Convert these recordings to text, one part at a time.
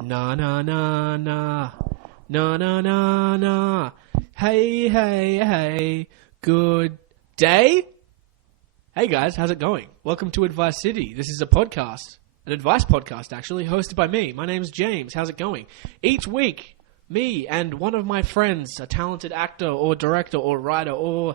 Na na na na. Na na na na. Hey, hey, hey. Good day? Hey guys, how's it going? Welcome to Advice City. This is a podcast. An advice podcast, actually, hosted by me. My name's James. How's it going? Each week, me and one of my friends, a talented actor or director or writer or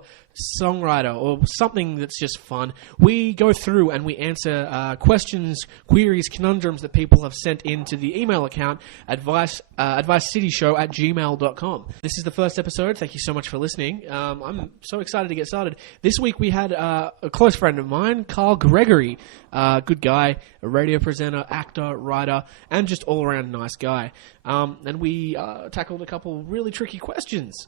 songwriter or something that's just fun, we go through and we answer questions, queries, conundrums that people have sent into the email account advicecityshow@gmail.com. This is the first episode. Thank you so much for listening. I'm so excited to get started. This week we had a close friend of mine, Carl Gregory, good guy, a radio presenter, actor, writer, and just all-around nice guy. And we tackled a couple really tricky questions.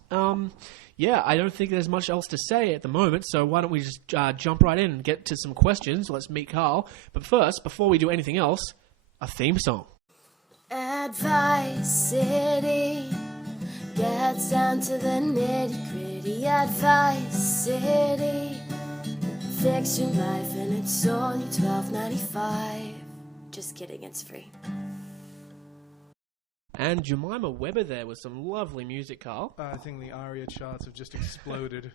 Yeah, I don't think there's much else to say at the moment, so why don't we just jump right in and get to some questions. Let's meet Carl. But first, before we do anything else, a theme song. Advice City gets down to the nitty-gritty. Advice City, fix your life and it's only $12.95. Just kidding, it's free. And Jemima Webber there with some lovely music, Carl. I think the ARIA charts have just exploded.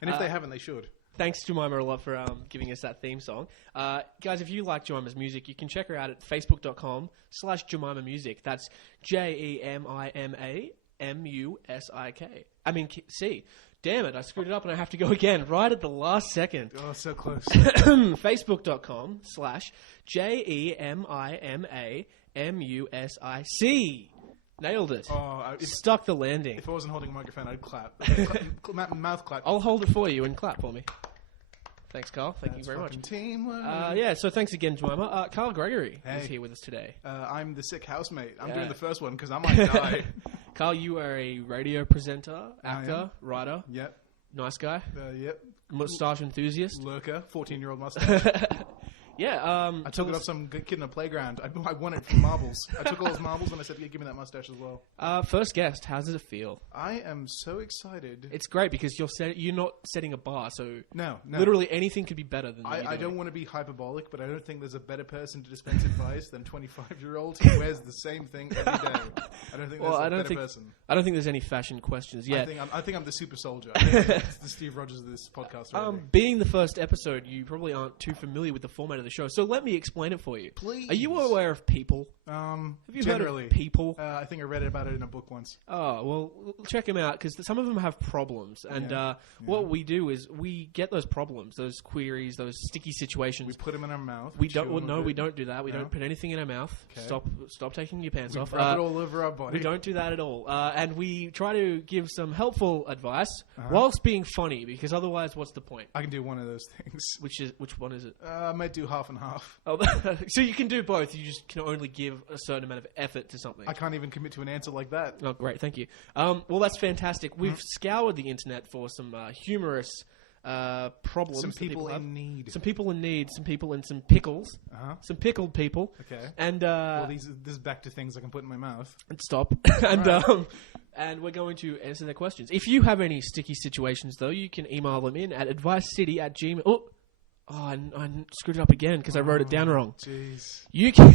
And if they haven't, they should. Thanks, Jemima, a lot for giving us that theme song. Guys, if you like Jemima's music, you can check her out at facebook.com/Jemima Music. That's JEMIMAMUSIK. I mean, see. Damn it, I screwed it up and I have to go again right at the last second. Oh, so close. Facebook.com/JEMIMAMUSIC. Nailed it. Stuck the landing. If I wasn't holding a microphone, I'd clap. Mouth clap. I'll hold it for you and clap for me. Thanks, Carl. Thank you very much. Teamwork. Yeah, so thanks again, Jemima. Carl Gregory is here with us today. I'm the sick housemate. I'm doing the first one because I might die. Carl, you are a radio presenter, actor, writer. Yep. Nice guy. Yep. Moustache enthusiast. Lurker. 14-year-old mustache. Yeah. I took it off some kid in a playground. I won it from marbles. I took all his marbles and I said, give me that mustache as well. First guest, how does it feel? I am so excited. It's great because you're not setting a bar, so no. Literally anything could be better than I don't want to be hyperbolic, but I don't think there's a better person to dispense advice than 25-year-old who wears the same thing every day. I don't think there's a better person. I don't think there's any fashion questions yet. I think I'm the super soldier. I think it's the Steve Rogers of this podcast. Being the first episode, you probably aren't too familiar with the format of the show, so let me explain it for you. Please. Are you aware of People? Have you generally heard of People? I think I read about it in a book once. Oh, well, check them out, because some of them have problems, and what we do is we get those problems, those queries, those sticky situations. We put them in our mouth. We don't do that. We don't put anything in our mouth. Okay. Stop taking your pants off. Rub it all over our body. We don't do that at all. And we try to give some helpful advice whilst being funny, because otherwise, what's the point? I can do one of those things. Which one is it? I might do half and half. Oh, so you can do both. You just can only give a certain amount of effort to something. I can't even commit to an answer like that. Oh, great. Thank you. Well, that's fantastic. We've scoured the internet for some humorous problems. Some people in need. Some people in need. Some people in some pickles. Some pickled people. Okay. And this is back to things I can put in my mouth. And stop. And we're going to answer their questions. If you have any sticky situations, though, you can email them in at advicecity@gmail. Oh, I screwed it up again because I wrote it down wrong. Jeez. You can.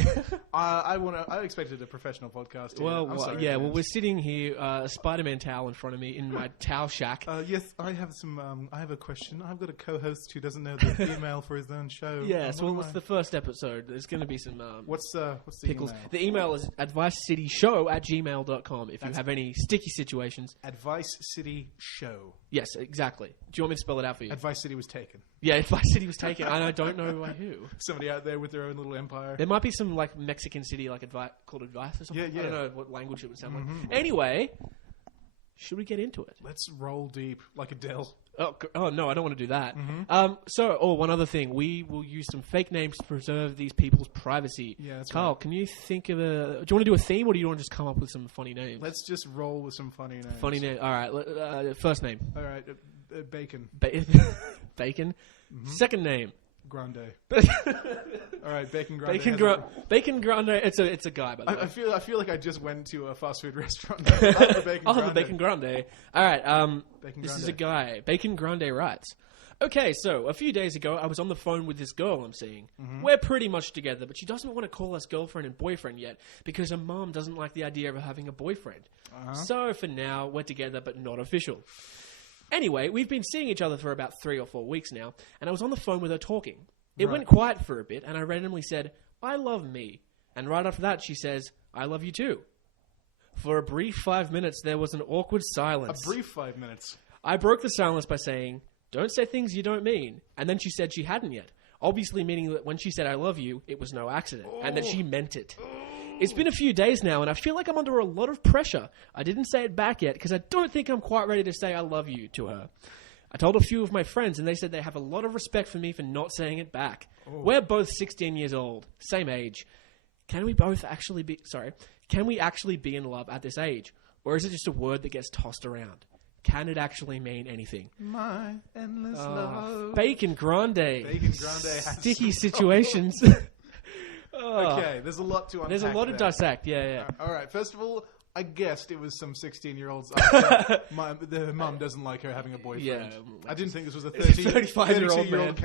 I expected a professional podcast here. Well, we're sitting here, a Spider-Man towel in front of me in my towel shack. Yes, I have some. I have a question. I've got a co-host who doesn't know the email for his own show. Yes, well, it's the first episode. There's going to be some. What's the pickles? email? The email is advicecityshow@gmail.com. If you have any sticky situations. Advice City Show. Yes, exactly. Do you want me to spell it out for you? Advice City was taken. Yeah, Advice City was taken, and I don't know by who. Somebody out there with their own little empire. There might be some like Mexican city like called Advice or something. Yeah. I don't know what language it would sound like. Anyway, should we get into it? Let's roll deep like Adele. Oh no, I don't want to do that. One other thing. We will use some fake names to preserve these people's privacy. Yeah, that's Carl, right. can you think of do you want to do a theme or do you want to just come up with some funny names? Let's just roll with some funny names. Funny name. All right. First name. All right. Bacon. Bacon. Second name. Grande. All right, Bacon Grande. Bacon Grande. It's a guy, by the way. I feel like I just went to a fast food restaurant. I'll have the Bacon I'll Grande. have the Bacon Grande. All right. Bacon this Grande. is a guy. Bacon Grande writes, Okay, so a few days ago, I was on the phone with this girl I'm seeing. We're pretty much together, but she doesn't want to call us girlfriend and boyfriend yet because her mom doesn't like the idea of her having a boyfriend. So for now, we're together, but not official. Anyway, we've been seeing each other for about 3 or 4 weeks now, and I was on the phone with her talking. It went quiet for a bit, and I randomly said, I love me. And right after that, she says, I love you too. For a brief 5 minutes, there was an awkward silence. A brief 5 minutes. I broke the silence by saying, don't say things you don't mean. And then she said she hadn't yet. Obviously meaning that when she said I love you, it was no accident. And that she meant it. It's been a few days now, and I feel like I'm under a lot of pressure. I didn't say it back yet, because I don't think I'm quite ready to say I love you to her. I told a few of my friends, and they said they have a lot of respect for me for not saying it back. We're both 16 years old. Same age. Can we actually be in love at this age? Or is it just a word that gets tossed around? Can it actually mean anything? My endless love. Bacon Grande. Bacon Grande. Sticky situations. Okay, there's a lot to unpack. There's a lot to dissect, yeah. All right, first of all, I guessed it was some 16-year-olds. The mum doesn't like her having a boyfriend. Yeah. I didn't think this was a 35-year-old man.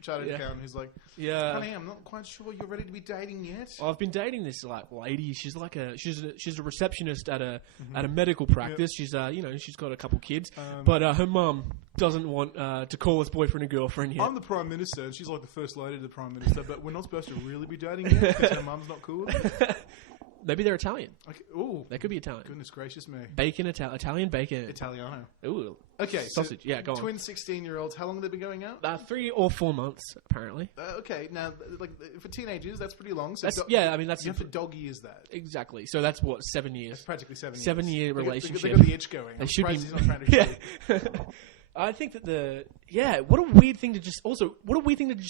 chartered accountant who's like, honey, I'm not quite sure you're ready to be dating yet. I've been dating this lady. She's like she's a receptionist at a medical practice. She's she's got a couple kids, but her mum doesn't want to call us boyfriend and girlfriend yet. I'm the Prime Minister, and she's like the First Lady of the Prime Minister, but we're not supposed to really be dating yet because her mum's not cool. Maybe they're Italian. Okay. Ooh, they could be Italian. Goodness gracious me. Bacon, Italian bacon. Italiano. Ooh. Okay. Sausage. So yeah, go on. Twin 16-year-olds. How long have they been going out? 3 or 4 months, apparently. Okay. Now, like for teenagers, that's pretty long. So that's for doggy is that exactly. So that's what 7 years. That's practically 7 years. 7-year relationship. They got the itch going. They should be. He's not trying to I think that what a weird thing to just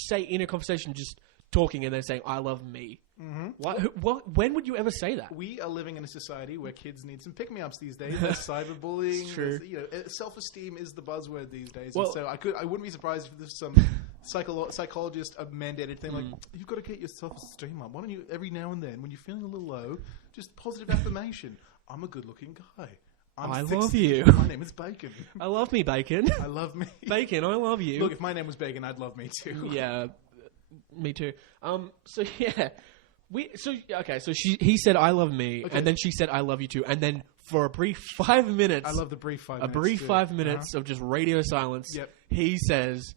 say in a conversation, just talking and then saying I love me. Mm-hmm. When would you ever say that? We are living in a society where kids need some pick-me-ups these days. There's cyberbullying. It's true. Self-esteem is the buzzword these days. Well, and so I wouldn't be surprised if there's some psychologist mandated thing like, you've got to get your self-esteem up. Why don't you every now and then when you're feeling a little low, just positive affirmation. I'm a good-looking guy. I love you. My name is Bacon. I love me, Bacon. I love me. Bacon, I love you. Look, if my name was Bacon, I'd love me too. Yeah, me too. So he said I love me, and then she said I love you too, and then for a brief 5 minutes, I love the brief 5 minutes. A brief 5 minutes of just radio silence. Yep. He says,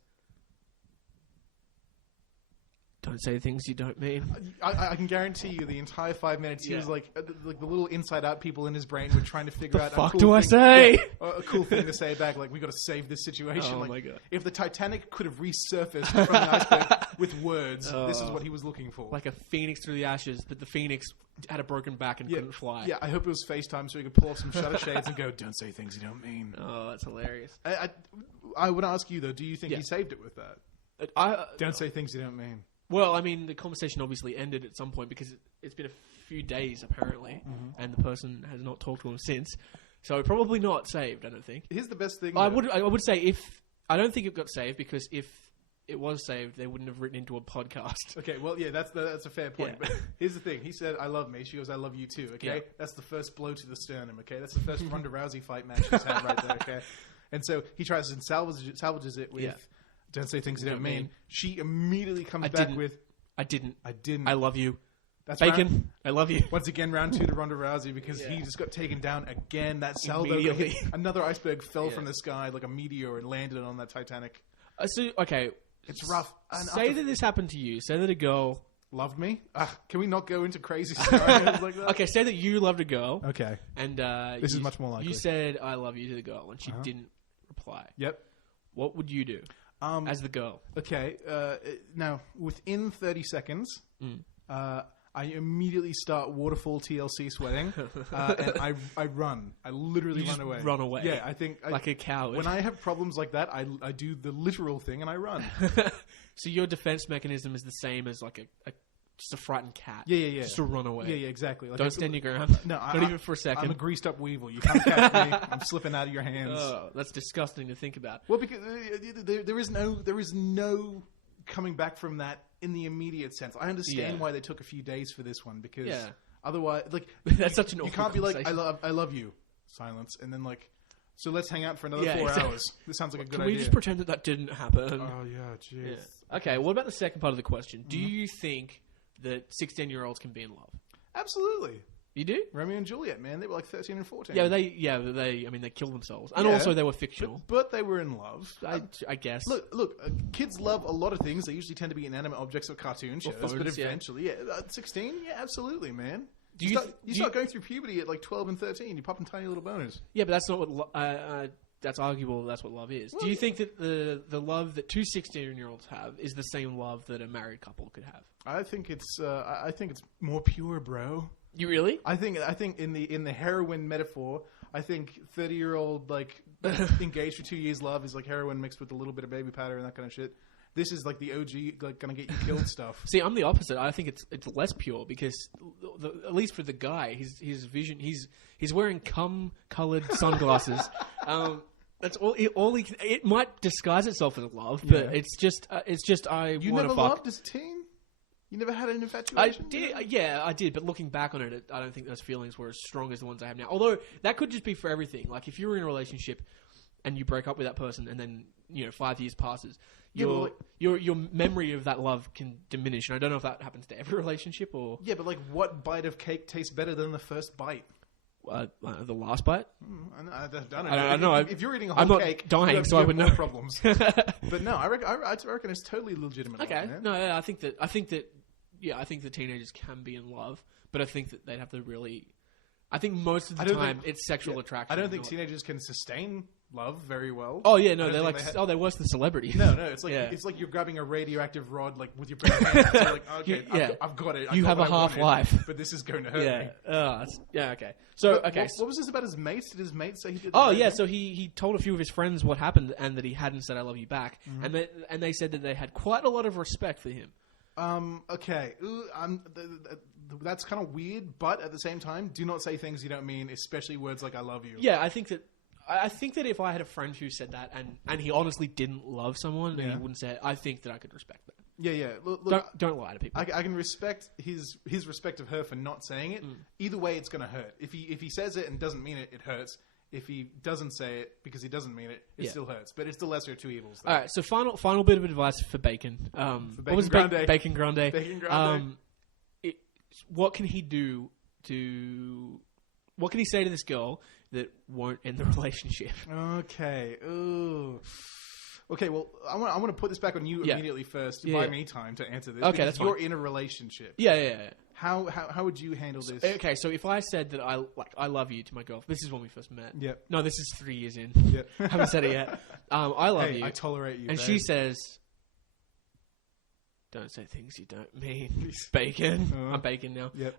"Don't say things you don't mean." I can guarantee you, the entire 5 minutes, he was like the little inside out people in his brain were trying to figure out fuck do I say? A cool thing to say back, like we got to save this situation. Oh like, my god! If the Titanic could have resurfaced from the iceberg with words, this is what he was looking for. Like a phoenix through the ashes, but the phoenix had a broken back and couldn't fly. Yeah, I hope it was FaceTime so he could pull off some shutter shades and go, "Don't say things you don't mean." Oh, that's hilarious. I would ask you though, do you think he saved it with that? Don't say things you don't mean. Well, I mean, the conversation obviously ended at some point because it's been a few days, apparently, and the person has not talked to him since. So probably not saved, I don't think. Here's the best thing. I would say I don't think it got saved because if it was saved, they wouldn't have written into a podcast. Okay, well, yeah, that's a fair point. Yeah. But here's the thing. He said, I love me. She goes, I love you too, okay? Yeah. That's the first blow to the sternum, okay? That's the first Ronda Rousey fight match he's had right there, okay? And so he tries and salvages it with, don't say things you don't mean. She immediately comes back with, I didn't. I love you. That's Bacon. I love you. Once again, round 2 to Ronda Rousey because he just got taken down again. That salvo, another iceberg fell from the sky like a meteor and landed on that Titanic. Okay. It's rough. Say that this happened to you. Say that a girl loved me. Can we not go into crazy scenarios like that? Okay, say that you loved a girl. Okay. And this is much more likely. You said I love you to the girl and she didn't reply. Yep. What would you do as the girl? Okay. Now, within 30 seconds, I immediately start waterfall TLC sweating, and I run. I literally run away. Run away. Yeah, I think like a coward. When I have problems like that, I do the literal thing and I run. So your defense mechanism is the same as like just a frightened cat. Yeah. Just to run away. Yeah, exactly. Like Don't stand your ground. No, not even for a second. I'm a greased up weevil. You can't catch me. I'm slipping out of your hands. Oh, that's disgusting to think about. Well, because there is no coming back from that in the immediate sense. I understand why they took a few days for this one because otherwise, like that's such an you awful can't be like conversation. I love you, silence, and then like So let's hang out for another 4 hours. This sounds like a good Can idea. we just pretend that didn't happen? Oh, yeah, jeez. Yeah. Okay, what about the second part of the question? Do you think that 16-year-olds can be in love? Absolutely. You do? Romeo and Juliet, man. They were like 13 and 14. Yeah, they killed themselves. And also they were fictional. But they were in love. I guess. Look, kids love a lot of things. They usually tend to be inanimate objects or cartoon shows. phones, but eventually, 16? Yeah, absolutely, man. Do You start going through puberty at like 12 and 13. You're popping tiny little boners. Yeah, but that's not what... that's arguable. That's what love is. Do you think that the love that two 16-year-olds have is the same love that a married couple could have? I think it's more pure, bro. You really? I think in the heroin metaphor, I think 30-year-old like engaged for 2 years love is like heroin mixed with a little bit of baby powder and that kind of shit. This is like the OG, like gonna get you killed stuff. See, I'm the opposite. I think it's less pure because at least for the guy, his vision, he's wearing cum-colored sunglasses. That's all. It might disguise itself as love, but it's just I want to fuck. You never loved as a teen? You never had an infatuation? I did. Yeah, I did. But looking back on it, I don't think those feelings were as strong as the ones I have now. Although that could just be for everything. Like if you were in a relationship and you break up with that person, and then 5 years passes, your memory of that love can diminish. And I don't know if that happens to every relationship or. Yeah, but like, what bite of cake tastes better than the first bite? The last bite? I don't know. I don't know. If you're eating a whole cake, I'm not dying, so I would know problems. But no, I reckon it's totally legitimate. Okay, love, man. no, I think that teenagers can be in love, but I think that they'd have to really. I think most of the time it's sexual attraction. I don't think teenagers can sustain love very well. Oh yeah, no, they're like they're worse than celebrities. No, it's like it's like you're grabbing a radioactive rod like with your bare hands. So like, okay, I've got it. You have a half-life, but this is going to hurt me. Okay. So what was this about his mates? Did his mates say he did? Oh yeah, so he told a few of his friends what happened and that he hadn't said "I love you" back, and they said that they had quite a lot of respect for him. Okay. That's kind of weird, but at the same time, do not say things you don't mean, especially words like "I love you." Yeah, I think that if I had a friend who said that and he honestly didn't love someone and he wouldn't say it, I think that I could respect that. Yeah. Look, don't lie to people. I can respect his respect of her for not saying it. Either way, it's going to hurt. If he says it and doesn't mean it, it hurts. If he doesn't say it because he doesn't mean it, it still hurts. But it's the lesser of two evils. Though. All right. So final bit of advice for Bacon. What was Grande. Bacon Grande? Bacon Grande. What can he do to? What can he say to this girl that won't end the relationship? Okay. Ooh. Okay. Well, I want to put this back on you immediately first. Buy me time to answer this. Okay, that's fine. You're in a relationship. Yeah. How would you handle this? Okay, so if I said that I love you to my girlfriend, this is when we first met. Yep. No, this is 3 years in. Yep. Haven't said it yet. I love you. I tolerate you. And babe. she says, "Don't say things you don't mean." Bacon. I'm Bacon now. Yep.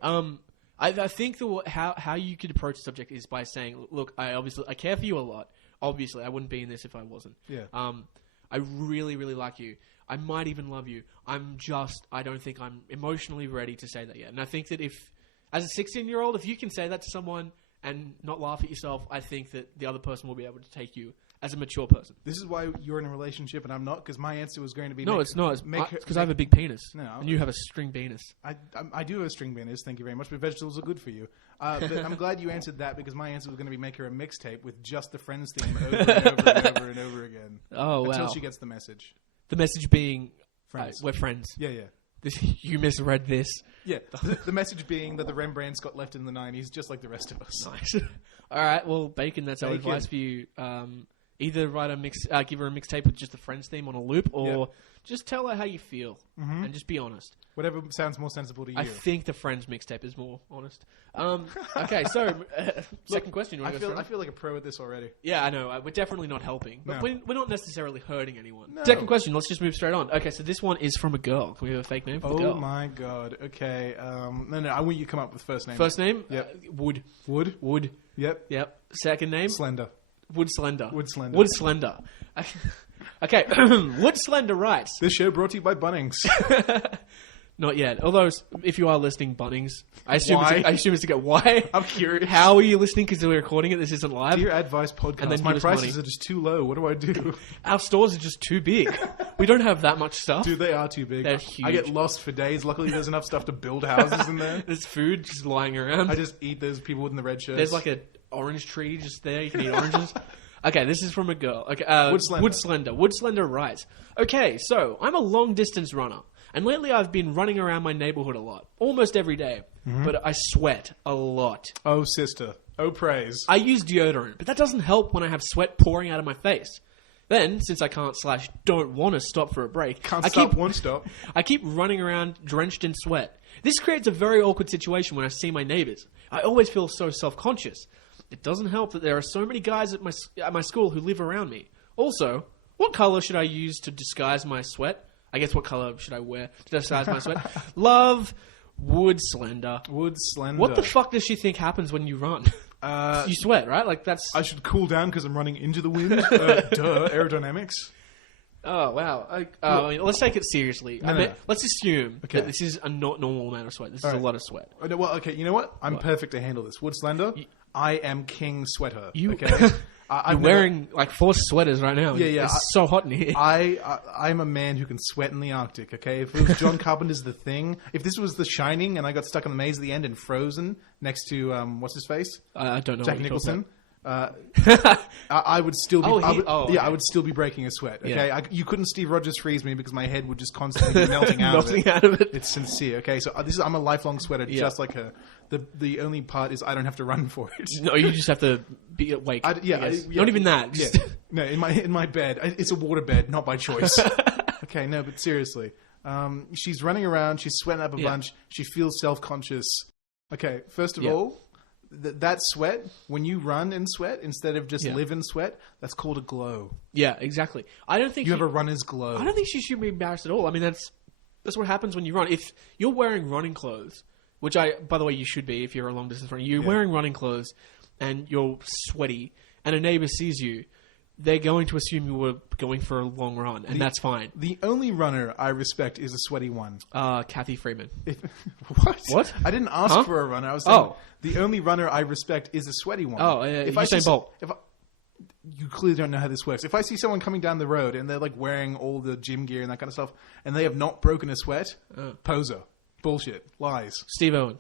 I think how you could approach the subject is by saying, "Look, I care for you a lot. Obviously, I wouldn't be in this if I wasn't. Yeah. I really, really like you. I might even love you. I don't think I'm emotionally ready to say that yet." And I think that as a 16-year-old, if you can say that to someone and not laugh at yourself, I think that the other person will be able to take you as a mature person. This is why you're in a relationship and I'm not, because my answer was going to be... No, it's not. It's because I have a big penis. No. And you have a string penis. I do have a string penis, thank you very much, but vegetables are good for you. But I'm glad you answered that, because my answer was going to be make her a mixtape with just the Friends theme over and over and over and over again. Oh, wow. Until she gets the message. The message being, friends. We're friends. Yeah. You misread this. Yeah, the message being that the Rembrandts got left in the 90s, just like the rest of us. Nice. All right, well, Bacon, that's our advice for you. Either write give her a mixtape with just the Friends theme on a loop, or just tell her how you feel and just be honest. Whatever sounds more sensible to you. I think the Friends mixtape is more honest. Okay, so second question. I feel like a pro at this already. Yeah, I know. We're definitely not helping, but we're not necessarily hurting anyone. No. Second question. Let's just move straight on. Okay, so this one is from a girl. Can we have a fake name for the girl? Oh my god. Okay. No. I want you to come up with first name. First name? Yep. Wood. Wood. Yep. Second name? Slender. Wood Slender. Wood Slender. Wood Slender. Okay. Wood Slender writes. This show brought to you by Bunnings. Not yet. Although, if you are listening, Bunnings, I assume it's to get why. I'm curious. How are you listening? Because we're recording it. This isn't live. Dear Advice Podcast, and then my prices are just too low. What do I do? Our stores are just too big. We don't have that much stuff. Dude, they are too big. They're huge. I get lost for days. Luckily, there's enough stuff to build houses in there. There's food just lying around. I just eat those people in the red shirts. There's like an orange tree just there. You can eat oranges. Okay, this is from a girl. Okay, Wood Slender. Wood Slender writes, okay, so I'm a long distance runner, and lately I've been running around my neighborhood a lot, almost every day, but I sweat a lot. Oh, sister. Oh, praise. I use deodorant, but that doesn't help when I have sweat pouring out of my face. Then, since I can't/don't want to stop for a break, Won't stop. I keep running around drenched in sweat. This creates a very awkward situation when I see my neighbors. I always feel so self-conscious. It doesn't help that there are so many guys at my school who live around me. Also, what color should I use to disguise my sweat? I guess what color should I wear to disguise my sweat? Love, Wood Slender. Wood Slender. What the fuck does she think happens when you run? You sweat, right? Like that's. I should cool down because I'm running into the wind. Aerodynamics. Oh wow! Let's take it seriously. Let's assume that this is a not normal amount of sweat. This is a lot of sweat. Oh, no, well, okay. You know what? I'm perfect to handle this. Wood Slender. I am King Sweater. Okay. I'm wearing like 4 sweaters right now. Yeah. It's so hot in here. I'm a man who can sweat in the Arctic. Okay, if it was John Carpenter's The Thing, if this was The Shining, and I got stuck in the maze at the end and frozen next to what's his face? I don't know. Jack Nicholson. I would still be. I would still be breaking a sweat. Okay, Yeah. You couldn't Steve Rogers freeze me because my head would just constantly be melting out of it. It's sincere. Okay, so I'm a lifelong sweater, just like her. The only part is I don't have to run for it. No, you just have to be awake. Not even that. Just No, in my bed. It's a water bed, not by choice. Okay, no, but seriously, she's running around. She's sweating up a bunch. She feels self-conscious. Okay, first of all. That sweat, when you run in sweat instead of just live in sweat, that's called a glow. Yeah, exactly. I don't think you have a runner's glow. I don't think she should be embarrassed at all. I mean, that's what happens when you run. If you're wearing running clothes, which by the way, you should be if you're a long distance runner, you're wearing running clothes and you're sweaty, and a neighbor sees you, they're going to assume you were going for a long run, and that's fine. The only runner I respect is a sweaty one. Kathy Freeman. What? I didn't ask for a runner. I was saying the only runner I respect is a sweaty one. Usain Bolt. You clearly don't know how this works. If I see someone coming down the road and they're like wearing all the gym gear and that kind of stuff, and they have not broken a sweat, poser, bullshit, lies. Steve Owen.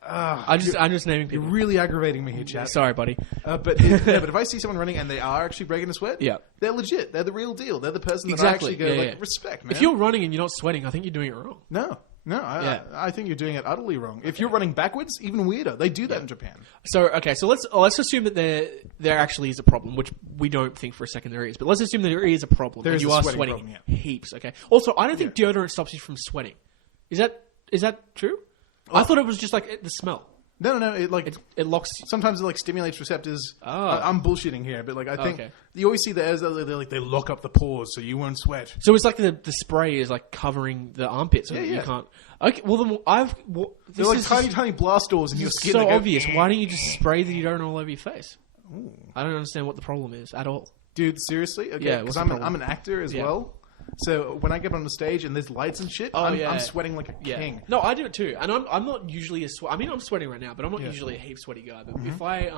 I'm just naming people. You're really aggravating me here, chat. Sorry, buddy. But if I see someone running and they are actually breaking a sweat, they're legit. They're the real deal. They're the person that I actually go respect, man. If you're running and you're not sweating, I think you're doing it wrong. No. I think you're doing it utterly wrong. If you're running backwards, even weirder. They do that in Japan. So let's assume that there actually is a problem, which we don't think for a second there is. But let's assume that there is a problem. There is you a are sweating sweating problem, heaps. Okay. Also, I don't think deodorant stops you from sweating. Is that true? I thought it was just like the smell. No. It locks. Sometimes it stimulates receptors. I'm bullshitting here, but I think you always see they lock up the pores so you won't sweat. So it's like the spray is like covering the armpits, so that you can't. Okay, well then they're like tiny blast doors in your skin. So obvious. Why don't you just spray the deodorant all over your face? Ooh. I don't understand what the problem is at all, dude. Seriously? Okay, because I'm an actor as well. So when I get on the stage and there's lights and shit, I'm sweating like a king. No, I do it too, and I'm not usually I mean, I'm sweating right now, but I'm not usually a heap sweaty guy. But if I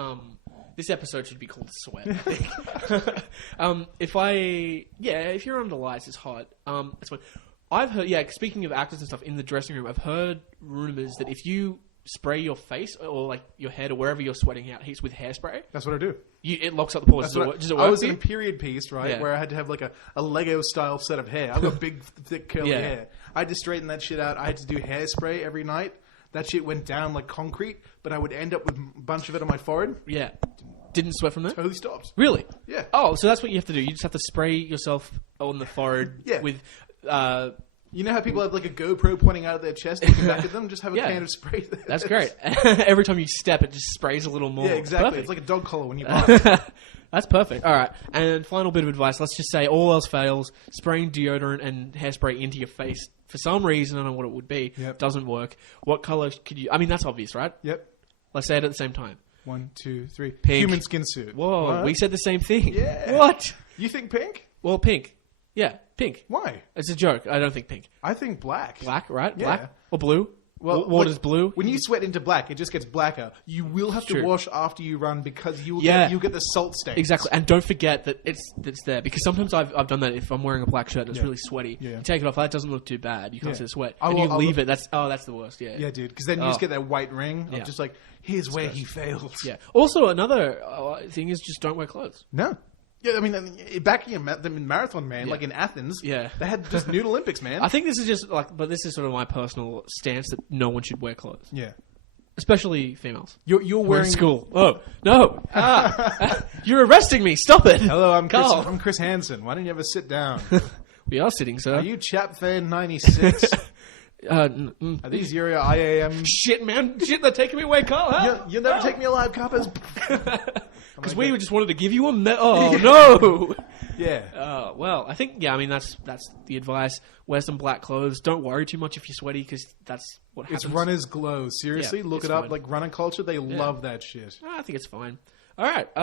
this episode should be called Sweat. I think. If you're under lights, it's hot. It's fine. I've heard. Yeah, speaking of actors and stuff in the dressing room, I've heard rumors that if you spray your face or like your head or wherever you're sweating out heaps with hairspray, that's what I do. It locks up the pores. Does it work? I was in a period piece, right, where I had to have like a Lego style set of hair. I've got big, thick, curly hair. I had to straighten that shit out. I had to do hairspray every night. That shit went down like concrete, but I would end up with a bunch of it on my forehead. Yeah. Didn't sweat from that? Totally stopped. Really? Yeah. Oh, so that's what you have to do. You just have to spray yourself on the forehead with... you know how people have like a GoPro pointing out of their chest looking back at them? Just have a can of spray there. That's great. Every time you step, it just sprays a little more. Yeah, exactly. Perfect. It's like a dog collar when you bark. That's perfect. All right. And final bit of advice. Let's just say all else fails. Spraying deodorant and hairspray into your face for some reason, I don't know what it would be, doesn't work. What color could you... I mean, that's obvious, right? Yep. Let's say it at the same time. 1, 2, 3. Pink. Human skin suit. Whoa, what? We said the same thing. Yeah. What? You think pink? Well, pink. Yeah, pink. Why? It's a joke. I don't think pink. I think black. Black, right? Yeah. Black or blue? Well, water's blue. When you sweat into black, it just gets blacker. You will have to True. wash after you run because you Yeah. get the salt stains. Exactly, and don't forget that it's there because sometimes I've done that. If I'm wearing a black shirt that's really sweaty, Yeah. you take it off. That doesn't look too bad. You can't Yeah. see the sweat, I and will- you I leave will- it. That's the worst. Yeah, Yeah, dude. Because then you just get that white ring. Yeah. Of just like, here's where he failed. yeah. Also, another thing is just don't wear clothes. No. Yeah, I mean, back in the marathon, man, Yeah. like in Athens, Yeah. they had just nude Olympics, man. I think this is just like, but this is sort of my personal stance that no one should wear clothes, Yeah. especially females. You're We're wearing in school. Oh no! You're arresting me. Stop it. Hello, I'm Carl. Chris Hansen. Why don't you ever sit down? We are sitting, sir. Are you Chap Fan 96? Are these your IAM? Shit, man. Shit, they're taking me away, Carl. Huh? You'll never take me alive, coppers. Because we just wanted to give you a oh no. Yeah. Well, I think I mean that's the advice. Wear some black clothes. Don't worry too much if you're sweaty because that's what happens. It's Runner's Glow. Seriously, Yeah, look it's it up. fine. Like runner culture, they love that shit. I think it's fine. All right. Do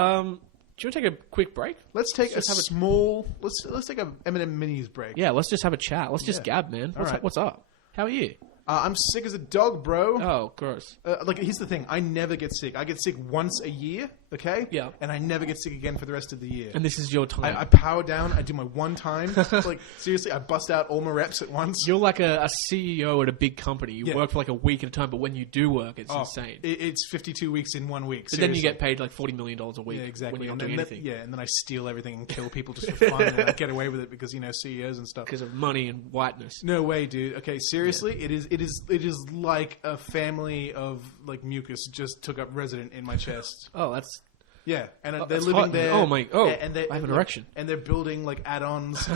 you want to take a quick break? Let's take Let's a have a- small. Let's take a Eminem Minis break. Yeah. Let's just have a chat. Let's just Yeah. gab, man. All right. What's up? How are you? I'm sick as a dog, bro. Oh, gross. Like, here's the thing. I never get sick. I get sick once a year, okay? Yeah. And I never get sick again for the rest of the year. And this is your time. I power down. I do my one time. Like, seriously, I bust out all my reps at once. You're like a CEO at a big company. You Yeah. work for like a week at a time, but when you do work, it's Oh, insane. It's 52 weeks in 1 week. But then you seriously. get paid like $40 million a week Yeah, exactly. when you're And not doing then, anything. and then I steal everything and kill people just for fun and I get away with it because, CEOs and stuff. Because of money and whiteness. No way, dude. Okay, seriously, it is like a family of like mucus just took up resident in my chest. Oh, that's... Yeah, and they're that's living hot. there. Oh, my... Oh, and they I have an like, erection. And they're building like add-ons.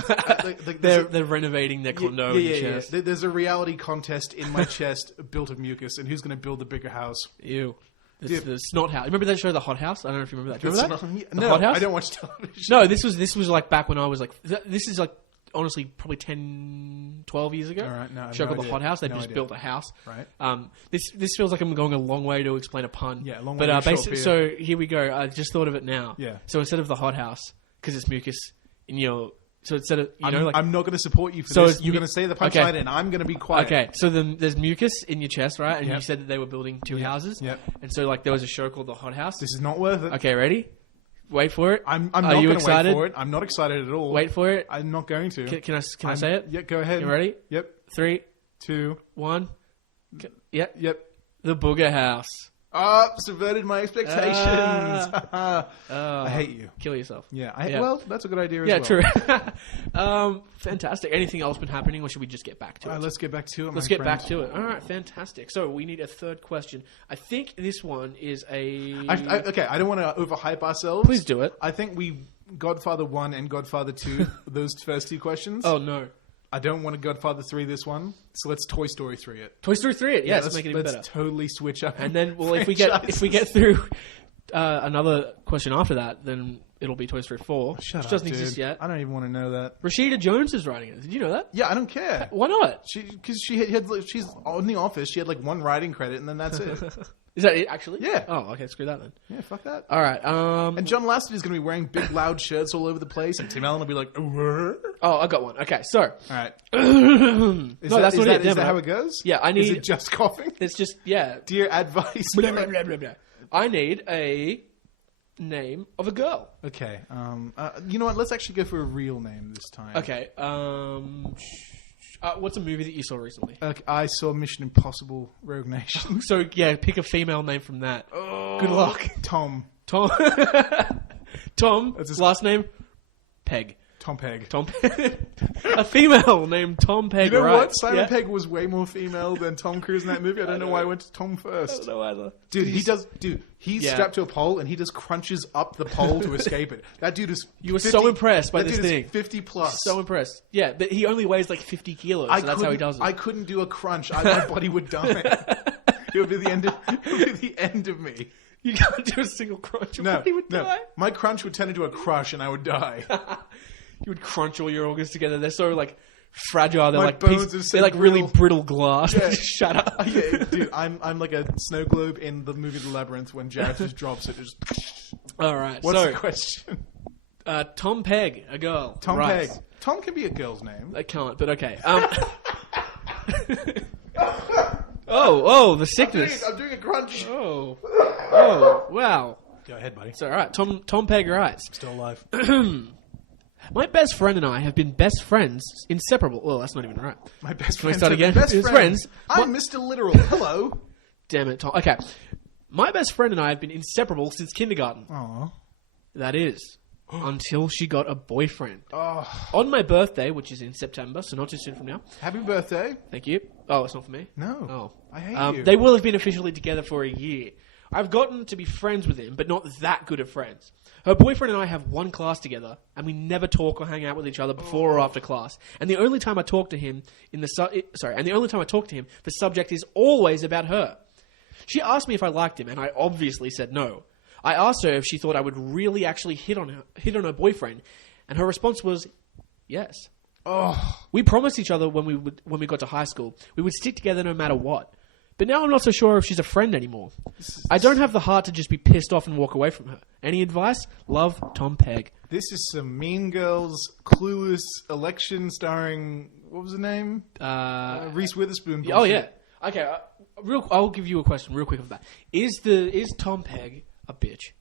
They're renovating their condo in your chest. There's a reality contest in my chest built of mucus, and who's going to build the bigger house? Ew. It's Dude. the Snot House. Remember that show, The Hot House? I don't know if you remember that. Do you remember that? The No, Hot House? I don't watch television. No, this was like back when I was like... This is like, honestly, probably 10, 12 years ago. All right, no, I have show no called The idea. Hot House. They No just idea. built a house. Right. This feels like I'm going a long way to explain a pun. Yeah, a long way But to show basically, up so here we go. I just thought of it now. Yeah. So instead of The Hot House, because it's mucus in your... So instead of, I'm not going to support you for So this. it's You're mu- going to say the Okay. punchline, and I'm going to be quiet. Okay, so then there's mucus in your chest, right? And Yep. you said that they were building two houses. Yep. And so like there was a show called The Hot House. This is not worth it. Okay, ready? Wait for it. I'm Are not you going to wait excited? for it. I'm not excited at all. Wait for it. I'm not going to. Can I say it? Yeah, go ahead. You ready? Yep. 3, 2. 1. Yep. Yep. The Booger House. Subverted my expectations. I hate you. Kill yourself. Yeah. Yeah. Well, that's a good idea as Yeah, well. true. Fantastic. Anything else been happening, or should we just get back to All it? right, let's get back to it. Let's get back to it. All right, fantastic. So we need a third question. I think this one is a... Okay, I don't want to overhype ourselves. Please do it. I think we Godfather 1 and Godfather 2, those first two questions. Oh, no. I don't want to Godfather 3 this one, so let's Toy Story 3 it. Toy Story 3 it. Yeah, let's make it even let's better. totally switch up. And then, well, if we get through another question after that, then it'll be Toy Story 4, Shut which up, doesn't dude. exist yet. I don't even want to know that. Rashida Jones is writing it. Did you know that? Yeah, I don't care. Why not? Because she's on The Office. She had like one writing credit, and then that's it. Is that it, actually? Yeah. Oh, okay, screw that then. Yeah, fuck that. All right. And John Lasseter is going to be wearing big, loud shirts all over the place, and Tim Allen will be like, "Oh, I got one. Okay, so. all right." No, that's not it. Is Damn that it. how it goes? Yeah, I Is need... it just coughing? It's just, yeah. Dear advice. Blah, blah, blah, blah, blah. I need a name of a girl. Okay. You know what? Let's actually go for a real name this time. Okay. What's a movie that you saw recently? I saw Mission Impossible: Rogue Nation. So, yeah, pick a female name from that. Good luck. Tom. Tom. Tom. That's his- Last name? Peg. Tom Pegg. Tom Peg. A female named Tom Peg. You know right. what? Simon Yeah? Pegg was way more female than Tom Cruise in that movie. I don't know why I went to Tom I first. don't know either. Dude, he's Yeah. strapped to a pole and he just crunches up the pole to escape it. That dude is You were so impressed by that this dude is thing. 50 plus. So impressed. Yeah, but he only weighs like 50 kilos, so that's how he does it. I couldn't do a crunch. My body would die. It would be the end of me. You can't do a single crunch. Your No, body would no. die. My crunch would turn into a crush and I would die. You would crunch all your organs together. They're so like fragile. They're My like bones are so they're like really brittle. brittle glass. Yeah. Just shut up. Yeah, dude, I'm like a snow globe in the movie The Labyrinth when Jared just drops it. Just All right. what's so the question? Tom Peg, a girl. Tom Right. Pegg. Tom can be a girl's name. I can't, but okay. The sickness. I'm doing a crunch. Oh, wow. Go ahead, buddy. It's all right. Tom Peg writes. Still alive. My best friend and I have been best friends, inseparable. Well, that's not even right. My best Can we friends. start again? Best His friends. friends. I'm Mr. Literal. Hello. Damn it, Tom. Okay. My best friend and I have been inseparable since kindergarten. Aww. That is. Until she got a boyfriend. Oh. On my birthday, which is in September, so not too soon from now. Happy birthday. Thank you. Oh, it's not for me? No. Oh. I hate you. They will have been officially together for a year. I've gotten to be friends with him, but not that good of friends. Her boyfriend and I have one class together, and we never talk or hang out with each other before or after class. And the only time I talk to him the subject is always about her. She asked me if I liked him, and I obviously said no. I asked her if she thought I would really actually hit on her boyfriend, and her response was yes. Oh. We promised each other when we got to high school we would stick together no matter what. But now I'm not so sure if she's a friend anymore. I don't have the heart to just be pissed off and walk away from her. Any advice? Love, Tom Peg. This is some Mean Girls, Clueless election starring, what was the name? Reese Witherspoon. Oh, yeah. Okay, I'll give you a question real quick of that. Is Tom Peg a bitch?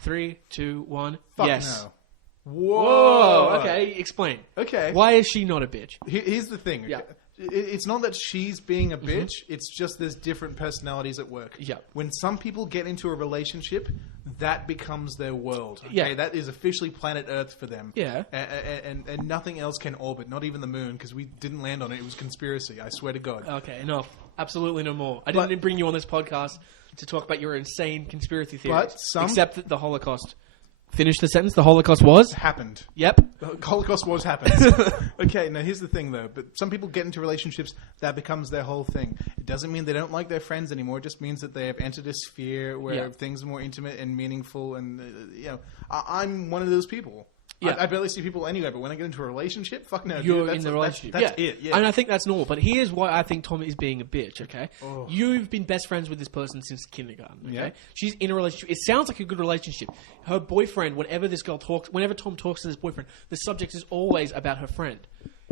3, 2, 1. Fuck yes. no. Whoa. Okay, explain. Okay. Why is she not a bitch? Here's the thing. Yeah. It's not that she's being a bitch. It's just there's different personalities at work. Yeah. When some people get into a relationship, that becomes their world. Okay? Yeah. That is officially planet Earth for them. Yeah. And nothing else can orbit, not even the moon, because we didn't land on it. It was conspiracy. I swear to God. Okay, enough. Absolutely no more. I didn't bring you on this podcast to talk about your insane conspiracy theories. Except that the Holocaust... Finish the sentence. The Holocaust was? Happened. Yep. The Holocaust was happened. Okay, now here's the thing, though. But some people get into relationships, that becomes their whole thing. It doesn't mean they don't like their friends anymore. It just means that they have entered a sphere where things are more intimate and meaningful. And, I'm one of those people. Yeah. I barely see people anyway, but when I get into a relationship, fuck no. You're in the relationship. That's it, yeah. And I think that's normal. But here's why I think Tom is being a bitch, okay? Oh. You've been best friends with this person since kindergarten, okay? Yeah. She's in a relationship. It sounds like a good relationship. Her boyfriend, whenever Tom talks to this boyfriend, the subject is always about her friend.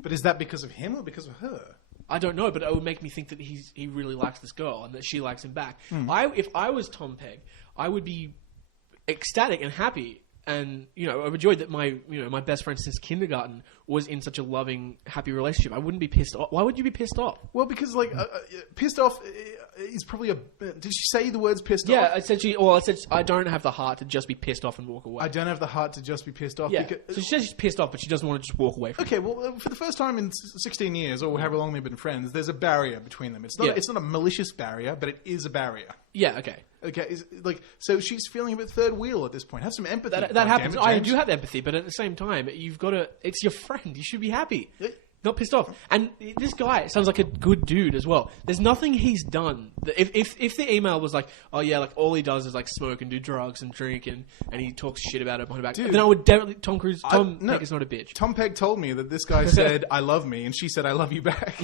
But is that because of him or because of her? I don't know, but it would make me think that he really likes this girl and that she likes him back. If I was Tom Peg, I would be ecstatic and happy and overjoyed that my best friend since kindergarten was in such a loving, happy relationship. I wouldn't be pissed off. Why would you be pissed off? Well, because pissed off is probably a. Did she say the words pissed off? Yeah, I said I don't have the heart to just be pissed off and walk away. I don't have the heart to just be pissed off. Yeah, so she says she's pissed off, but she doesn't want to just walk away from it. Okay, well, for the first time in 16 years, or however long they've been friends, there's a barrier between them. It's not a malicious barrier, but it is a barrier. Yeah, okay. Okay, so she's feeling a bit third wheel at this point. Have some empathy. That happens. I do have empathy, but at the same time, you've got to. It's your friend. You should be happy, not pissed off. And this guy sounds like a good dude as well. There's nothing he's done. If the email was like, oh yeah, like all he does is like smoke and do drugs and drink and he talks shit about it behind her back, then I would definitely Tom Peg is not a bitch. Tom Peg told me that this guy said I love me, and she said I love you back.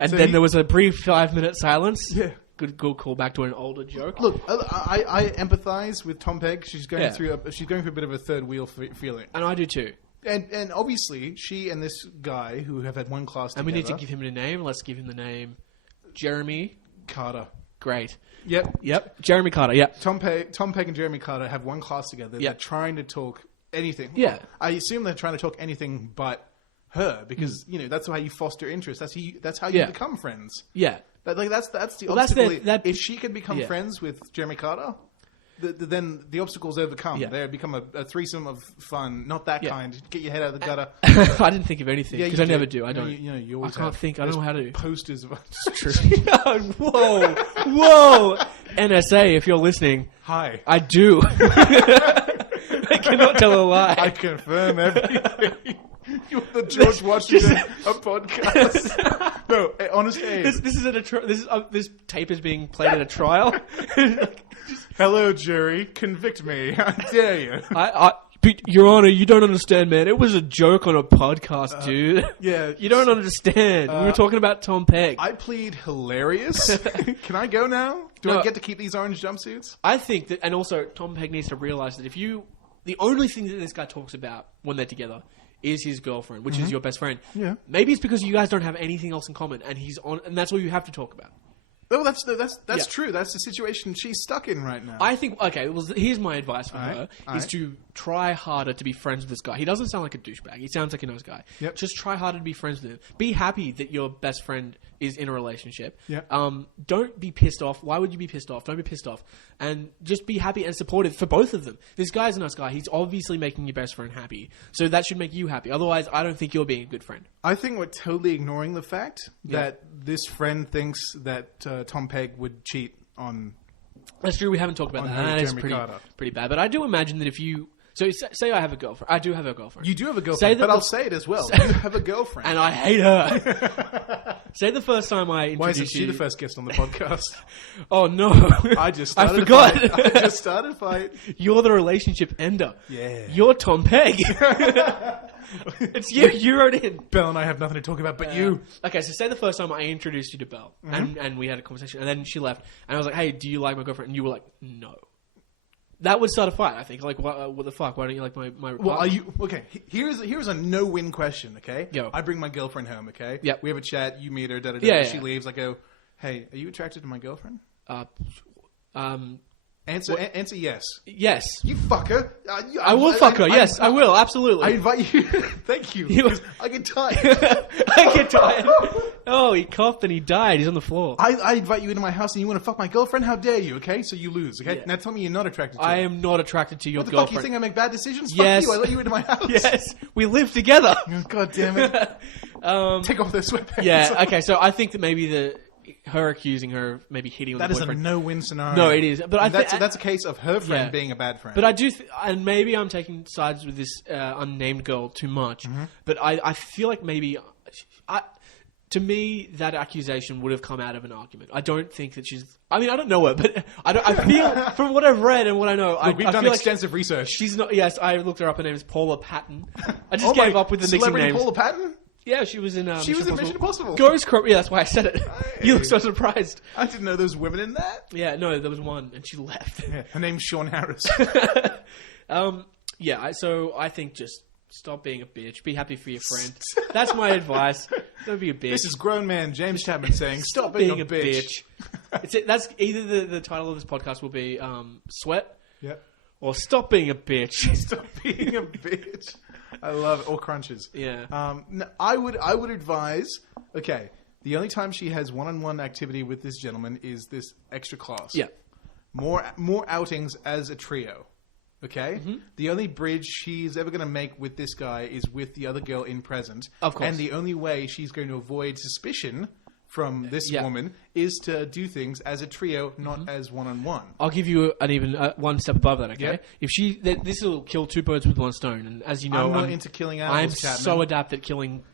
And so then there was a brief 5-minute silence. Yeah. Good call back to an older joke. Look, I empathize with Tom Peg. She's going through a bit of a third wheel feeling, and I do too. And obviously, she and this guy who have had one class together. And we need to give him a name. Let's give him the name Jeremy Carter. Great. Yep. Jeremy Carter. Yep. Tom Peg and Jeremy Carter have one class together. They're trying to talk anything. Yeah. I assume they're trying to talk anything but her because that's how you foster interest. That's how you become friends. Yeah. That's the obstacle. If she could become friends with Jeremy Carter, then the obstacle's overcome. Yeah. They become a threesome of fun. Not that kind. Get your head out of the gutter. I didn't think of anything because I never do. I don't. You always I can't think. I don't know how to. Posters of it's true. Whoa! NSA, if you're listening, hi. I do. I cannot tell a lie. I confirm everything. You're the George Washington of podcasts. No, honestly, this tape is being played at a trial. Hello, jury, convict me. I dare you. Your Honor, you don't understand, man. It was a joke on a podcast, dude. Yeah, you don't understand. We were talking about Tom Peg. I plead hilarious. Can I go now? Do I get to keep these orange jumpsuits? I think that, and also Tom Peg needs to realize that the only thing that this guy talks about when they're together is his girlfriend, which is your best friend. Yeah. Maybe it's because you guys don't have anything else in common, and and that's all you have to talk about. Oh, that's true. That's the situation she's stuck in right now. I think, okay, well, here's my advice for her, All is right. to try harder to be friends with this guy. He doesn't sound like a douchebag. He sounds like a nice guy. Yep. Just try harder to be friends with him. Be happy that your best friend is in a relationship. Yep. Don't be pissed off. Why would you be pissed off? Don't be pissed off. And just be happy and supportive for both of them. This guy's a nice guy. He's obviously making your best friend happy. So that should make you happy. Otherwise, I don't think you're being a good friend. I think we're totally ignoring the fact that this friend thinks that Tom Pegg would cheat on. That's true. We haven't talked about On that. her That is Jeremy Carter. pretty bad. But I do imagine that if you... So say I have a girlfriend. I do have a girlfriend. You do have a Say girlfriend, that but I'll say it as well. You have a girlfriend. And I hate her. Say the first time I introduced Why isn't she you... the first guest on the podcast? Oh, no. I just started I forgot. A fight. I just started a fight. You're the relationship ender. Yeah. You're Tom Pegg. It's you. You wrote in. Belle and I have nothing to talk about but you. Okay, so say the first time I introduced you to Belle, and we had a conversation, and then she left, and I was like, hey, do you like my girlfriend? And you were like, no. That would start a fight, I think. Like, what the fuck? Why don't you like my Well, are you okay? Here's a no-win question. Okay, Go. I bring my girlfriend home. Okay, Yep. we have a chat. You meet her. Da da da. Yeah, She yeah. leaves. I go, hey, are you attracted to my girlfriend? Answer yes. Yes. You fucker. I will fuck her. Yes, I will. Absolutely. I invite you. Thank you. You- I get tired. I get tired. Oh, he coughed and he died. He's on the floor. I invite you into my house and you want to fuck my girlfriend? How dare you? Okay, so you lose. Okay, Yeah. now tell me you're not attracted to I her. am not attracted to your What the fuck? girlfriend. You think I make bad decisions? Yes. Fuck you. I let you into my house. Yes, we live together. God damn it. Take off those sweatpants. Yeah. Okay. So I think that maybe her accusing her of maybe hitting on That the is a boyfriend. no-win scenario. No, it is. But I that's think that's a case of her friend Yeah. being a bad friend. But I do, and maybe I'm taking sides with this unnamed girl too much. Mm-hmm. But I feel like maybe, to me, that accusation would have come out of an argument. I don't think that she's. I mean, I don't know her, but I feel from what I've read and what I know, We've I done feel extensive research. Like she's not. Yes, I looked her up. Her name is Paula Patton. I just Oh my- gave up with the mixing Celebrity names. Paula Patton? Yeah, she was in. She was in Mission Impossible. Ghost Corp. Yeah, that's why I said it. You look so surprised. I didn't know there was women in that. Yeah, no, there was one, and she left. Yeah, her name's Sean Harris. Yeah, so I think just stop being a bitch. Be happy for your friend. That's my advice. Don't be a bitch. This is grown man James Chapman saying, "Stop being a bitch." That's either the title of this podcast will be Sweat Yep. or Stop Being a Bitch. Stop being a bitch. I love it. Or crunches. Yeah. No, I would advise. Okay, the only time she has one-on-one activity with this gentleman is this extra class. Yeah. More outings as a trio. Okay? Mm-hmm. The only bridge she's ever going to make with this guy is with the other girl in present. Of course. And the only way she's going to avoid suspicion from this Yeah. woman is to do things as a trio, not as one-on-one. I'll give you an even one step above that. Okay, Yeah. if this will kill two birds with one stone, and as you know, I'm not into killing animals, I'm Chapman. so adept at killing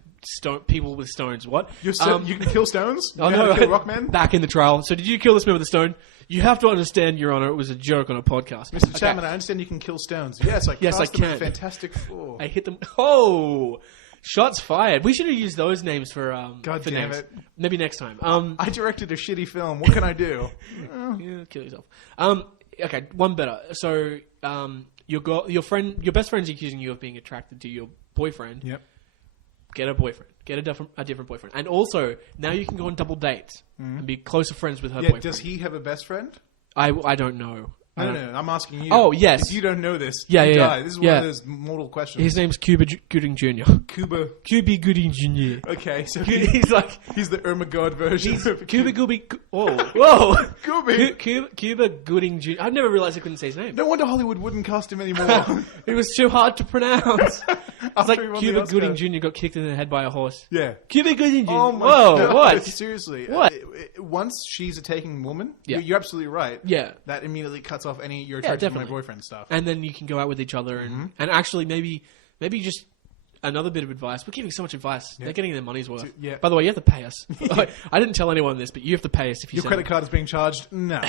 people with stones. What? You can kill stones? Oh You know no! how to kill Rockman? Back in the trial. So did you kill this man with a stone? You have to understand, Your Honor, it was a joke on a podcast. Mr. Okay. Chapman, I understand you can kill stones. Yes, I Yes, I cast them in can. Fantastic Four. I hit them. Oh, shots fired. We should have used those names for God for damn names. it. Maybe next time. I directed a shitty film. What can I do? Yeah, kill yourself. Okay, one better. So, your best friend's accusing you of being attracted to your boyfriend. Yep. Get a boyfriend. Get a different boyfriend. And also, now you can go on double dates and be closer friends with her Yeah, boyfriend. does he have a best friend? I don't know. I don't know. I'm asking you. Oh, yes. If you don't know this, Yeah, you yeah, die. yeah. This is Yeah. one of those mortal questions. His name's Cuba Gooding Jr. Cuba. Cuba Gooding Jr. Okay, so He's like... he's the Ermagod version He's of Cuba Gooding... Whoa. Cuba. Cuba Gooding Jr. I've never realized I couldn't say his name. No wonder Hollywood wouldn't cast him anymore. It was too hard to pronounce. It's After like he won the Cuba Oscar. Gooding Jr. got kicked in the head by a horse. Yeah. Cuba Gooding Jr. Oh my Whoa, God. what? Seriously. What? Once she's a taking woman, Yeah. you're absolutely right. Yeah. That immediately cuts off any you're Yeah, attracted to my definitely. boyfriend stuff. And then you can go out with each other and actually maybe just another bit of advice. We're giving so much advice. They're getting their money's worth. Yeah. By the way, you have to pay us. I didn't tell anyone this, but you have to pay us if you Your send credit it. card is being charged? No.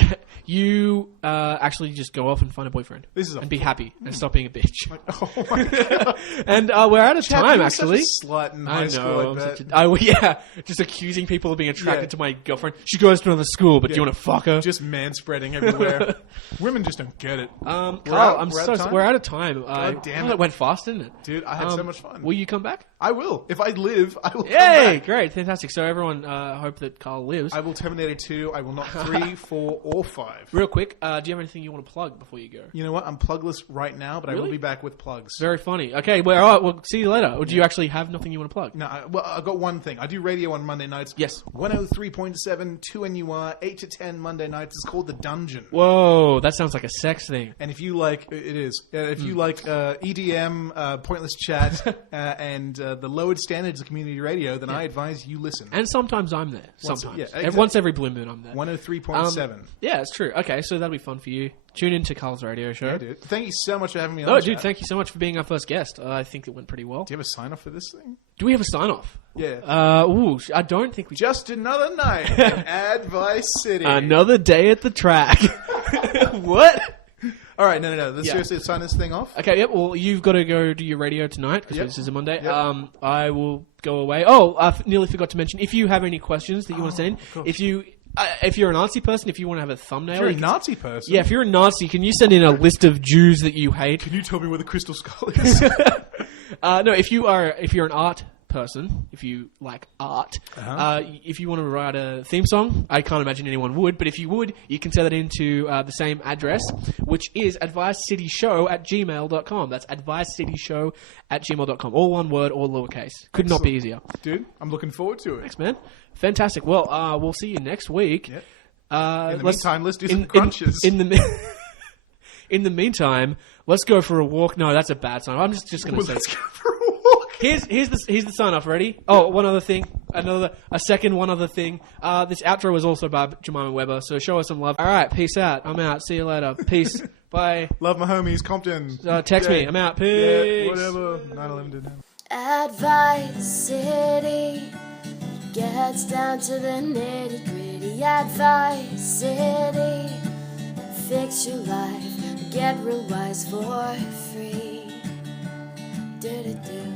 You actually just go off and find a boyfriend. This is a and be happy and stop being a bitch. Oh my God. And we're out of Chad, time, you were such a actually. slut in I high know. school, I bet. Yeah, just accusing people of being attracted Yeah. to my girlfriend. She goes to another school, but do you Yeah. want to fuck her? Just man-spreading everywhere. Women just don't get it. Carl, out- I'm we're out so of time? we're out of time. God damn it. It went fast, didn't it? Dude, I had so much fun. Will you come back? I will. If I live, I will. Yay! Great, fantastic. So everyone, hope that Carl lives. I will Terminator 2. I will not 3, 4, or 5. Real quick, do you have anything you want to plug before you go? You know what? I'm plugless right now, but I will be back with plugs. Very funny. Okay, well, all right, we'll see you later. Or do you actually have nothing you want to plug? No, I've got one thing. I do radio on Monday nights. Yes. 103.7, 2NUR, 8 to 10 Monday nights. It's called The Dungeon. Whoa, that sounds like a sex thing. And if you like, it is. If you like EDM, pointless chat, and the lowered standards of community radio, then I advise you listen. And sometimes I'm there. Sometimes. Yeah, exactly. Once every blue moon I'm there. 103.7. Yeah, it's true. Okay, so that'll be fun for you. Tune into Carl's radio show. Yeah, dude. Thank you so much for having me on. Oh, dude, thank you so much for being our first guest. I think it went pretty well. Do you have a sign-off for this thing? Do we have a sign-off? Yeah. I don't think we... Just another night in Advice City. Another day at the track. What? All right, no. Let's seriously sign this thing off. Okay, yep. Well, you've got to go do your radio tonight because this is a Monday. Yep. I will go away. Oh, I nearly forgot to mention, if you have any questions that you want to send, if you're a Nazi person, if you want to have a thumbnail... If you're a Nazi person? Yeah, if you're a Nazi, can you send in a list of Jews that you hate? Can you tell me where the Crystal Skull is? No, if you're an art person, if you like art, if you want to write a theme song, I can't imagine anyone would, but if you would, you can send it into the same address, which is advicecityshow@gmail.com. That's advicecityshow@gmail.com. All one word, all lowercase. Could not be easier. Dude, I'm looking forward to it. Thanks, man. Fantastic. Well, we'll see you next week. Yep. In the meantime, let's do some crunches. In the meantime, let's go for a walk. No, that's a bad sign. I'm just going to say. Let's go for a walk. Here's the sign off. Ready? Oh, one other thing. One other thing. This outro was also by Jemima Weber, so show us some love. All right, peace out. I'm out. See you later. Peace. Bye. Love my homies, Compton. Text me. I'm out. Peace. Yeah, whatever. 9/11 didn't happen. Advice City gets down to the nitty gritty. Advice City, fix your life, get real wise for free. Do-do-do.